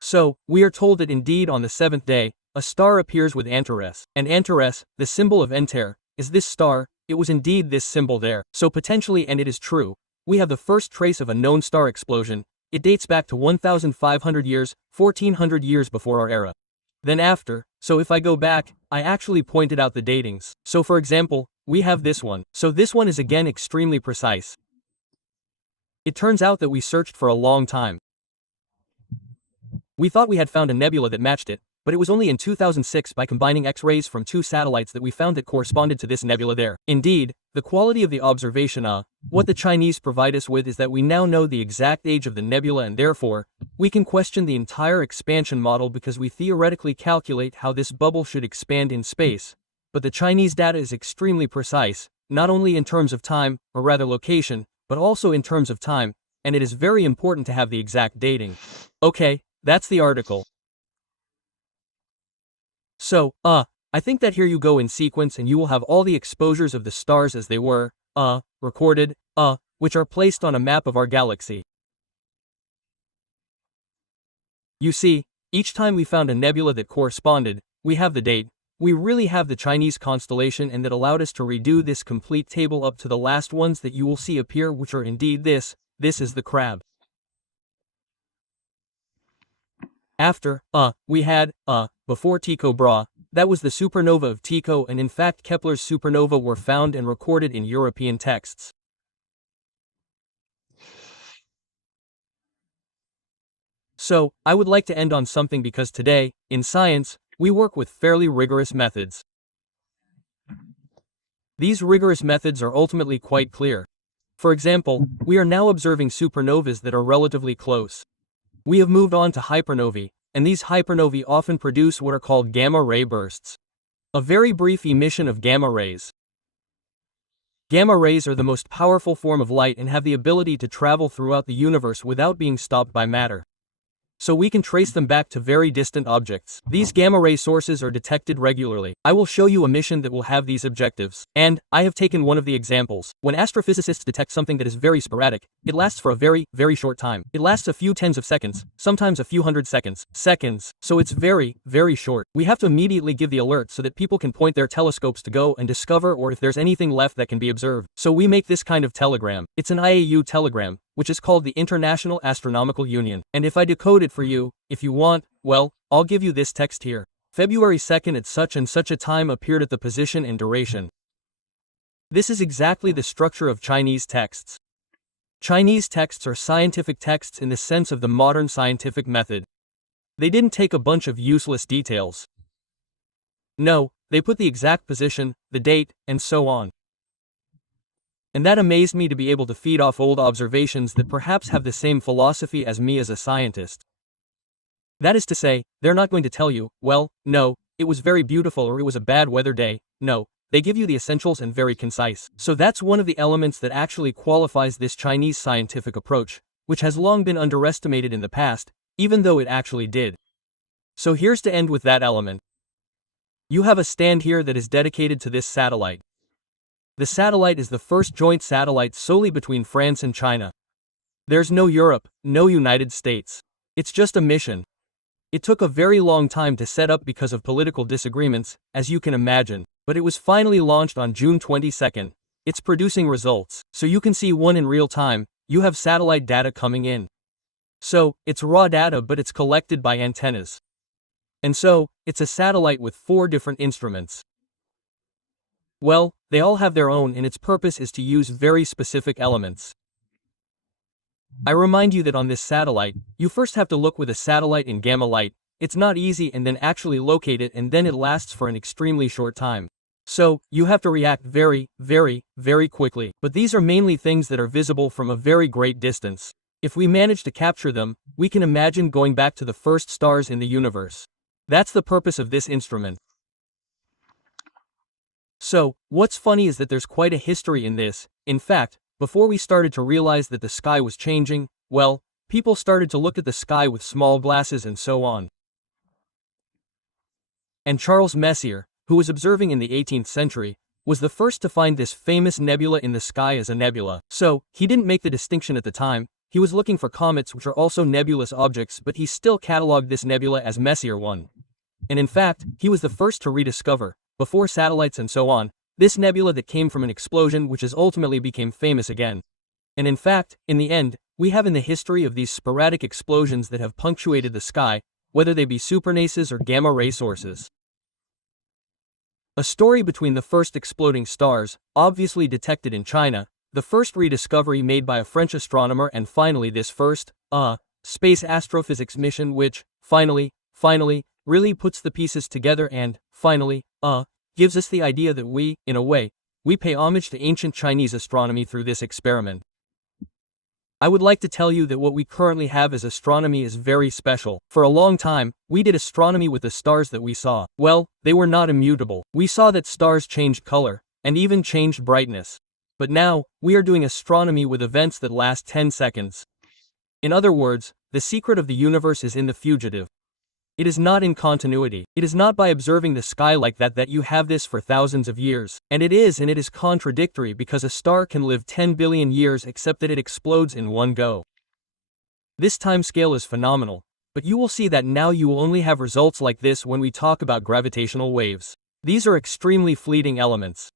So, we are told that indeed on the seventh day, a star appears with Antares. And Antares, the symbol of Enter, is this star. It was indeed this symbol there. So potentially, and it is true, we have the first trace of a known star explosion. It dates back to 1,500 years, 1,400 years before our era. Then after, so if I go back, I actually pointed out the datings. So for example, we have this one. So this one is again extremely precise. It turns out that we searched for a long time. We thought we had found a nebula that matched it, but it was only in 2006 by combining X-rays from two satellites that we found that corresponded to this nebula there. Indeed, the quality of the observation what the Chinese provide us with is that we now know the exact age of the nebula, and therefore, we can question the entire expansion model because we theoretically calculate how this bubble should expand in space. But the Chinese data is extremely precise, not only in terms of time, or rather location, but also in terms of time, and it is very important to have the exact dating. Okay, that's the article. So, I think that here you go in sequence and you will have all the exposures of the stars as they were, recorded, which are placed on a map of our galaxy. You see, each time we found a nebula that corresponded, we have the date, we really have the Chinese constellation, and that allowed us to redo this complete table up to the last ones that you will see appear, which are indeed this is the crab. After, we had, before Tycho Brahe, that was the supernova of Tycho, and in fact Kepler's supernova were found and recorded in European texts. So, I would like to end on something because today, in science, we work with fairly rigorous methods. These rigorous methods are ultimately quite clear. For example, we are now observing supernovas that are relatively close. We have moved on to hypernovae, and these hypernovae often produce what are called gamma-ray bursts. A very brief emission of gamma rays. Gamma rays are the most powerful form of light and have the ability to travel throughout the universe without being stopped by matter. So we can trace them back to very distant objects. These gamma-ray sources are detected regularly. I will show you a mission that will have these objectives. And, I have taken one of the examples. When astrophysicists detect something that is very sporadic, it lasts for a very, very short time. It lasts a few tens of seconds, sometimes a few hundred seconds. So it's very, very short. We have to immediately give the alert so that people can point their telescopes to go and discover, or if there's anything left that can be observed. So we make this kind of telegram. It's an IAU telegram, which is called the International Astronomical Union. And if I decode it for you, if you want, well, I'll give you this text here. February 2nd at such and such a time appeared at the position and duration. This is exactly the structure of Chinese texts. Chinese texts are scientific texts in the sense of the modern scientific method. They didn't take a bunch of useless details. No, they put the exact position, the date, and so on. And that amazed me to be able to feed off old observations that perhaps have the same philosophy as me as a scientist. That is to say, they're not going to tell you, well, no, it was very beautiful or it was a bad weather day. No, they give you the essentials and very concise. So that's one of the elements that actually qualifies this Chinese scientific approach, which has long been underestimated in the past, even though it actually did. So here's to end with that element. You have a stand here that is dedicated to this satellite. The satellite is the first joint satellite solely between France and China. There's no Europe, no United States. It's just a mission. It took a very long time to set up because of political disagreements, as you can imagine, but it was finally launched on June 22nd. It's producing results, so you can see one in real time. You have satellite data coming in. So, it's raw data but it's collected by antennas. And so, it's a satellite with 4 different instruments. Well, they all have their own and its purpose is to use very specific elements. I remind you that on this satellite, you first have to look with a satellite in gamma light. It's not easy and then actually locate it and then it lasts for an extremely short time. So, you have to react very, very, very quickly. But these are mainly things that are visible from a very great distance. If we manage to capture them, we can imagine going back to the first stars in the universe. That's the purpose of this instrument. So, what's funny is that there's quite a history in this. In fact, before we started to realize that the sky was changing, well, people started to look at the sky with small glasses and so on. And Charles Messier, who was observing in the 18th century, was the first to find this famous nebula in the sky as a nebula. So, he didn't make the distinction at the time. He was looking for comets which are also nebulous objects, but he still catalogued this nebula as Messier 1. And in fact, he was the first to rediscover, before satellites and so on, this nebula that came from an explosion which ultimately became famous again. And in fact, in the end, we have in the history of these sporadic explosions that have punctuated the sky, whether they be supernovae or gamma-ray sources. A story between the first exploding stars, obviously detected in China, the first rediscovery made by a French astronomer and finally this first, space astrophysics mission which, finally, really puts the pieces together and, finally, gives us the idea that we, in a way, we pay homage to ancient Chinese astronomy through this experiment. I would like to tell you that what we currently have as astronomy is very special. For a long time, we did astronomy with the stars that we saw. Well, they were not immutable. We saw that stars changed color, and even changed brightness. But now, we are doing astronomy with events that last 10 seconds. In other words, the secret of the universe is in the fugitive. It is not in continuity. It is not by observing the sky like that you have this for thousands of years. And it is contradictory because a star can live 10 billion years except that it explodes in one go. This timescale is phenomenal, but you will see that now you will only have results like this when we talk about gravitational waves. These are extremely fleeting elements.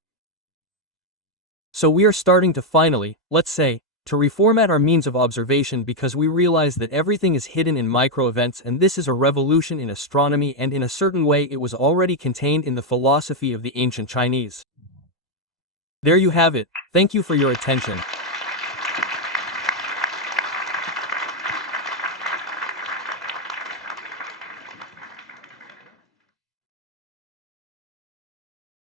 So we are starting to finally, let's say, to reformat our means of observation because we realize that everything is hidden in micro-events and this is a revolution in astronomy and in a certain way it was already contained in the philosophy of the ancient Chinese. There you have it. Thank you for your attention.